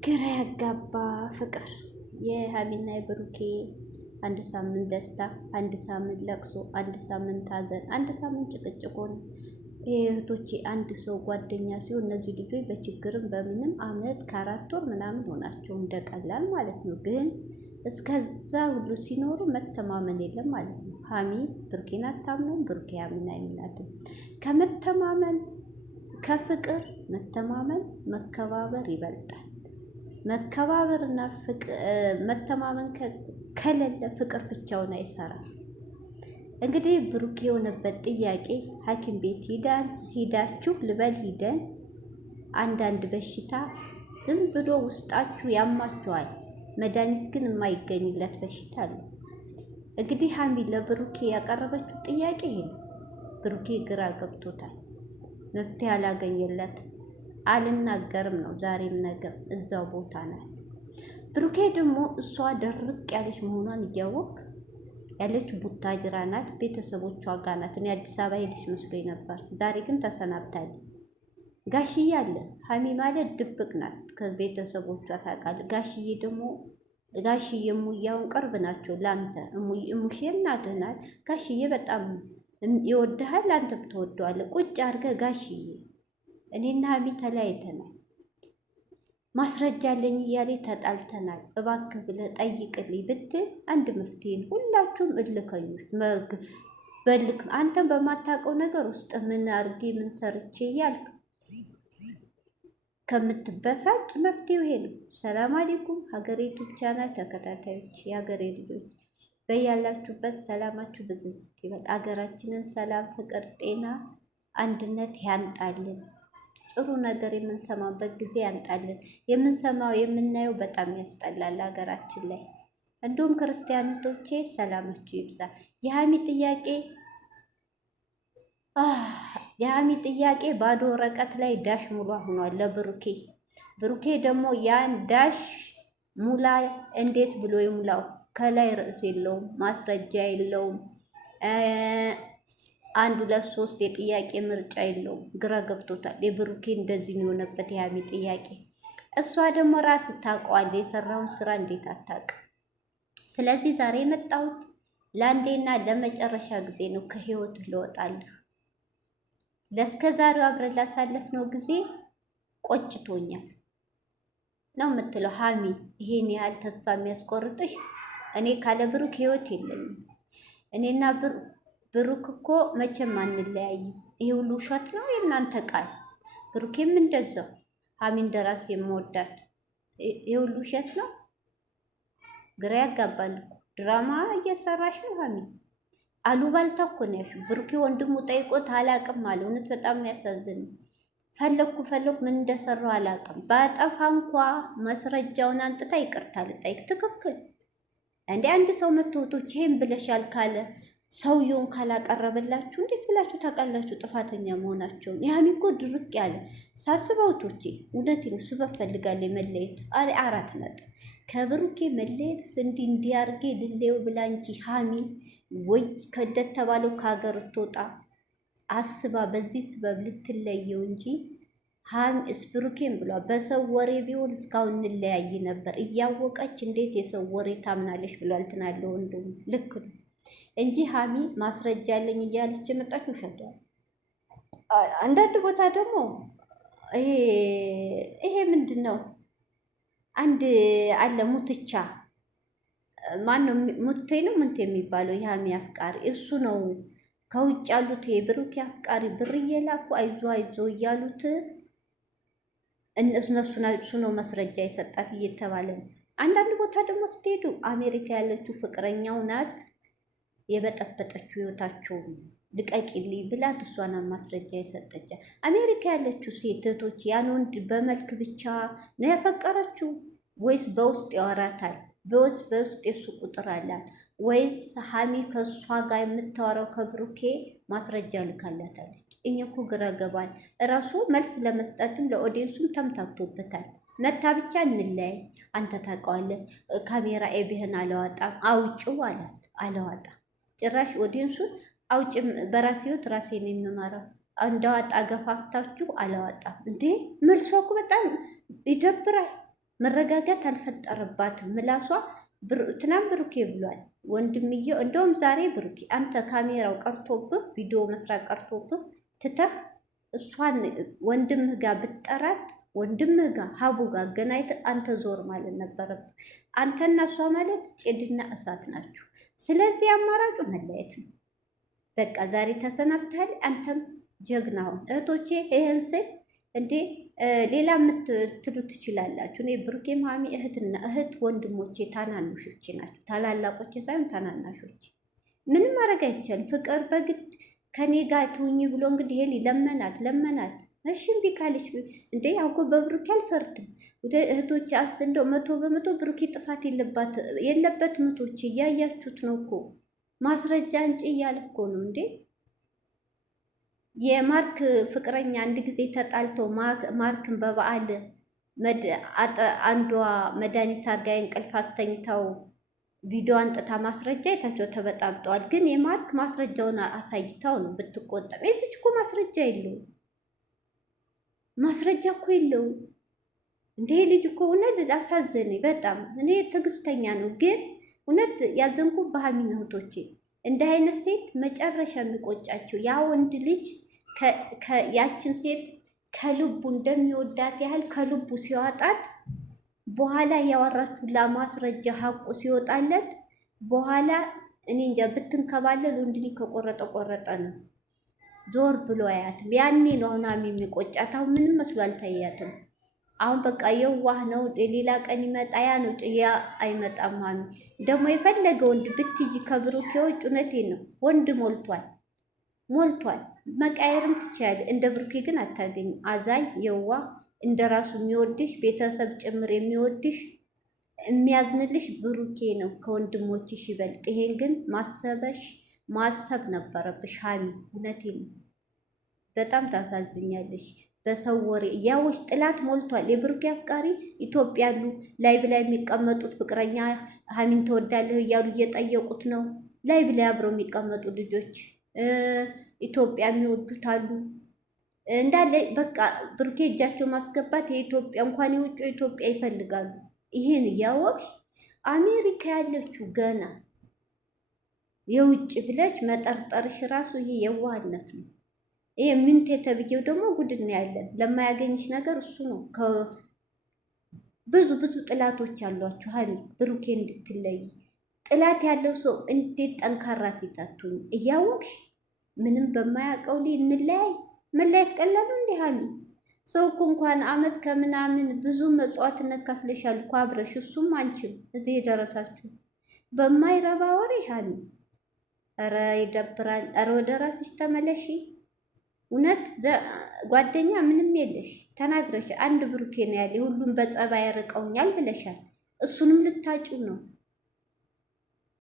ግራ ያጋባ ፍቅር የሀቢና የብሩኬ አንድ ሳምንት ደስታ፣ አንድ ሳምንት ለቅሶ፣ አንድ ሳምንት ሀዘን፣ አንድ ሳምንት ጭቅጭቁን እህቶቼ አንድ ሰው ጓደኛ ሲሆን እነዚህ ልጆች በችግርም በምንም አመት ከ4 ወር ምናምን ሆናቸው እንደቀላል ማለት ነው። ግን እስከዛ ሁሉ ሲኖሩ መተማመን የለም ማለት ነው። ሀሚ ብሩኬን አታምነውም፣ ብሩኬ ሀሚን አይምናትም። ከመተማመን ከፍቅር መተማመን መከባበር ይበልጣል። መከባበርና መተማመን ከሌለ ፍቅር ብቻውን አይሰራም። እንግዲህ ብሩክ የሆነበት ጥያቄ ሐኪም ቤት ሂዳችሁ ልበል ሂደን አንዳንድ በሽታ ዝም ብሎ ውስጣችሁ ያማችኋል፣ መድኃኒት ግን የማይገኝለት በሽታ አለ። እንግዲህ ሀሚ ለብሩኬ ያቀረበችው ጥያቄ ይሄ ነው። ብሩኬ ግራ ገብቶታል፣ መፍትሄ አላገኘለት። አልናገርም ነው ዛሬም ነገም እዛው ቦታ ናት። ብሩኬ ደግሞ እሷ ደርቅ ያለች መሆኗን እያወቅ ያለች ቡታጅራ ናት፣ ቤተሰቦቿ ጋር ናት። እኔ አዲስ አበባ ሄድሽ መስሎኝ ነበር። ዛሬ ግን ተሰናብታለች። ጋሽዬ አለ። ሀሚ ማለት ድብቅ ናት፣ ከቤተሰቦቿ ታውቃለህ። ጋሽዬ ደግሞ ጋሽዬ እሙያውን ቅርብ ናቸው ለአንተ። እሙሼ እናትህ ናት። ጋሽዬ በጣም ይወድሃል፣ አንተም ትወደዋለህ። ቁጭ አድርገህ ጋሽዬ እኔና ሀሚ ተለያይተናል፣ ማስረጃ አለኝ እያለ ተጣልተናል፣ እባክህ ብለህ ጠይቅልኝ ብትል አንድ መፍትሄን። ሁላችሁም እልከኞች በልክ አንተም በማታውቀው ነገር ውስጥ ምን አርጌ ምን ሰርቼ እያልክ ከምትበሳጭ መፍትሄው ይሄ ነው። ሰላም አለይኩም ሀገሬ ዩቲዩብ ቻናል ተከታታዮች፣ የሀገሬ ልጆች በያላችሁበት ሰላማችሁ ብዝዝት ይበል። አገራችንን ሰላም፣ ፍቅር፣ ጤና፣ አንድነት ያንጣልን። ጥሩ ነገር የምንሰማበት ጊዜ ያንጣልን። የምንሰማው የምናየው በጣም ያስጠላል ሀገራችን ላይ። እንዲሁም ክርስቲያኖቶቼ ሰላማችሁ ይብዛ። የሀሚ ጥያቄ ባዶ ወረቀት ላይ ዳሽ ሙላ ሆኗል ለብሩኬ። ብሩኬ ደግሞ ያን ዳሽ ሙላ እንዴት ብሎ ይሙላው? ከላይ ርዕስ የለውም፣ ማስረጃ የለውም፣ 1 2 3 የጥያቄ ምርጫ የለውም። ግራ ገብቶታል። የብሩኬ እንደዚህ የሆነበት የሀሚ ጥያቄ። እሷ ደግሞ ራስ ታውቀዋለች የሰራውን ስራ እንዴት አታውቅ? ስለዚህ ዛሬ የመጣሁት ለአንዴና ለመጨረሻ ጊዜ ነው። ከህይወት ልወጣልህ። ለእስከ ዛሬው አብረን ላሳለፍነው ጊዜ ቆጭቶኛል ነው የምትለው ሀሚ። ይሄን ያህል ተስፋ የሚያስቆርጥሽ? እኔ ካለ ብሩክ ህይወት የለኝም። እኔና ብሩክ እኮ መቼም አንለያይም። ይሄ ሁሉ ውሸት ነው የእናንተ ቃል። ብሩኬም እንደዛው ሀሚን እንደራስ የምወዳት ይሄ ሁሉ ውሸት ነው። ግራ ያጋባል እኮ። ድራማ እየሰራሽ ነው ሀሚ። አሉባልታ እኮ ነው ያልሽው። ብሩኬ ወንድሙ ጠይቆት አላቅም አለ። እውነት በጣም ነው ያሳዝን። ፈለኩ ምን እንደሰራው አላቅም። ባጠፋ እንኳ መስረጃውን አንጥታ ይቅርታ ልጠይቅ። ትክክል እንዴ? አንድ ሰው መቶቶች ይሄን ብለሻል ካለ ሰውየውን ካላቀረበላችሁ እንዴት ብላችሁ ታውቃላችሁ ጥፋተኛ መሆናቸውን? የሀሚ እኮ ድርቅ ያለ ሳስበው ቶቼ እውነት ነው። ስበብ ፈልጋለች መለየት። 4 ነጥብ ከብሩኬ መለየት እንዲያርጌ ልሌው ብላ እንጂ ሀሚ ወይ ከደተባለው ከሀገር ትወጣ አስባ በዚህ ስበብ ልትለየው እንጂ ብሩኬን ብሏ በሰው ወሬ ቢሆን እስካሁን እንለያይ ነበር። እያወቀች እንዴት የሰው ወሬ ታምናለች ብሏል። ትናለ ወንድሙ ልክ ነው እንጂ ሀሚ ማስረጃ አለኝ እያለች የመጣችው ሸዷል። አንዳንድ ቦታ ደግሞ ይሄ ምንድን ነው? አንድ አለ ሙትቻ፣ ማነው ሙቴ ነው ምንት የሚባለው የሀሚ አፍቃሪ እሱ ነው። ከውጭ ያሉት የብሩኬ አፍቃሪ ብር እየላኩ አይዞ እያሉት እሱ ነው መስረጃ የሰጣት እየተባለ ነው። አንዳንድ ቦታ ደግሞ ስትሄዱ አሜሪካ ያለችው ፍቅረኛው ናት የበጠበጠችው ህይወታቸውን ልቀቂልኝ ብላት እሷና ማስረጃ የሰጠች። አሜሪካ ያለችው ሴቶች ያን ወንድ በመልክ ብቻ ነው ያፈቀረችው ወይስ በውስጥ ያወራታል? በውስጥ የሱ ቁጥር አላት ወይስ ሀሚ ከእሷ ጋር የምታወራው ከብሩኬ ማስረጃ ልካላታለች? እኛ እኮ ግራ ገባን። እራሱ መልስ ለመስጠትም ለኦዲየንሱም ተምታቶበታል። መታ ብቻ እንለያይ፣ አንተ ታውቀዋለህ፣ ካሜራ ኤቢህን አለዋጣም፣ አውጭው አላት። አለዋጣም ጭራሽ ኦዲየንሱን አውጭ፣ በራሴ ህይወት ራሴን የምመራው እንዳዋጣ ገፋፍታችሁ አላዋጣም እንዴ? መልሷ እኮ በጣም ይደብራል። መረጋጋት አልፈጠረባትም። ምላሷ ትናንት ብሩኬ ብሏል ወንድምየው። እንደውም ዛሬ ብሩኬ አንተ ካሜራው ቀርቶብህ ቪዲዮ መስራት ቀርቶብህ ትተህ እሷን ወንድምህ ጋር ብትጠራት ወንድምህ ጋር ሀቡ ጋር አገናኝተህ አንተ ዞር ማለት ነበረብህ። አንተና እሷ ማለት ጭድና እሳት ናችሁ። ስለዚህ አማራጩ መለየት ነው። በቃ ዛሬ ተሰናብተሃል። አንተም ጀግናውን እህቶቼ ይህን ስል እንዴ ሌላ የምትሉ ትችላላችሁ። እኔ ብሩኬ ማሚ እህት ወንድሞቼ ታናናሾቼ ናቸው። ታላላቆቼ ሳይሆን ታናናሾቼ። ምንም ማድረግ አይቻልም። ፍቅር በግድ ከኔ ጋር ትሁኝ ብሎ እንግዲህ ሄሊ ለመናት። እሺ እምቢ ካለች እንዴ አውቆ በብሩኬ አልፈርድም። ወደ እህቶቼ እንደው 100% ብሩኬ ጥፋት የለበት እህቶቼ እያያችሁት ነው እኮ ማስረጃ እንጭ እያለ እኮ ነው እንዴ። የማርክ ፍቅረኛ አንድ ጊዜ ተጣልተው ማርክን በበዓል አንዷ መድኃኒት አርጋ እንቅልፍ አስተኝተው ቪዲዮ አንጥታ ማስረጃ የታቸው ተበጣብጠዋል። ግን የማርክ ማስረጃውን አሳይተው ነው ብትቆጠም። የዚች እኮ ማስረጃ የለውም። ማስረጃ እኮ የለውም እንዴ ልጅ እኮ እውነት አሳዘነኝ በጣም። እኔ ትዕግስተኛ ነው ግን እውነት ያዘንኩ በሀሚና እህቶቼ እንደ አይነት ሴት መጨረሻ የሚቆጫቸው ያ ወንድ ልጅ ያችን ሴት ከልቡ እንደሚወዳት ያህል ከልቡ ሲዋጣት በኋላ ያወራችሁ ለማስረጃ ሀቁ ሲወጣለት በኋላ እኔ እንጃ ብትንከባለል ወንድ ልጅ ከቆረጠ ቆረጠ ነው። ዞር ብሎ አያትም። ያኔ ነው አሁን ሀሚ የሚቆጫት። አሁን ምንም መስሎ አልታያትም። አሁን በቃ የዋህ ነው። የሌላ ቀን ይመጣ ያ ነው ጭያ አይመጣም። ሀሚ ደግሞ የፈለገ ወንድ ብትይጂ ከብሩኬ ውጭ እውነቴን ነው ወንድ ሞልቷል። መቃየርም ትችያለሽ። እንደ ብሩኬ ግን አታገኝም። አዛኝ የዋህ እንደ ራሱ የሚወድሽ ቤተሰብ ጭምር የሚወድሽ የሚያዝንልሽ ብሩኬ ነው ከወንድሞችሽ ይበልጥ። ይሄን ግን ማሰብ ነበረብሽ ሀሚ። እውነቴን ነው። በጣም ታሳዝኛለሽ። በሰው ወሬ ያዎች ጥላት ሞልቷል። የብሩኬ አፍቃሪ ኢትዮጵያ ያሉ ላይቭ ላይ የሚቀመጡት ፍቅረኛ ሀሚን ተወዳለህ እያሉ እየጠየቁት ነው። ላይቭ ላይ አብረው የሚቀመጡ ልጆች ኢትዮጵያ የሚወዱት አሉ እንዳለ። በቃ ብሩኬ እጃቸው ማስገባት የኢትዮጵያ እንኳን የውጭ ኢትዮጵያ ይፈልጋሉ። ይሄን እያወቅሽ አሜሪካ ያለችው ገና የውጭ ብለሽ መጠርጠርሽ ራሱ ይሄ የዋህነት ነው። ይሄ ምንቴ ተብዬው ደግሞ ጉድና ያለን ለማያገኝሽ ነገር እሱ ነው። ብዙ ጥላቶች አሏችሁ ሀሚ ብሩኬ እንድትለይ። ጥላት ያለው ሰው እንዴት ጠንካራ ሴት አትሆኝ? እያወቅሽ ምንም በማያውቀው ላይ እንለያይ። መለያየት ቀላሉ እንዲህ ሀሚ። ሰው እኮ እንኳን አመት ከምናምን ብዙ መጽዋዕትነት ከፍለሻል እኮ አብረሽ፣ እሱም አንቺም እዚህ የደረሳችሁ በማይረባ ወሬ ሀሚ። ኧረ ይደብራል። ኧረ ወደ ራስሽ ተመለሺ። እውነት ጓደኛ ምንም የለሽ ተናግረሽ። አንድ ብሩኬ ነው ያለ ሁሉም በጸባይ ያርቀውኛል ብለሻል። እሱንም ልታጩ ነው።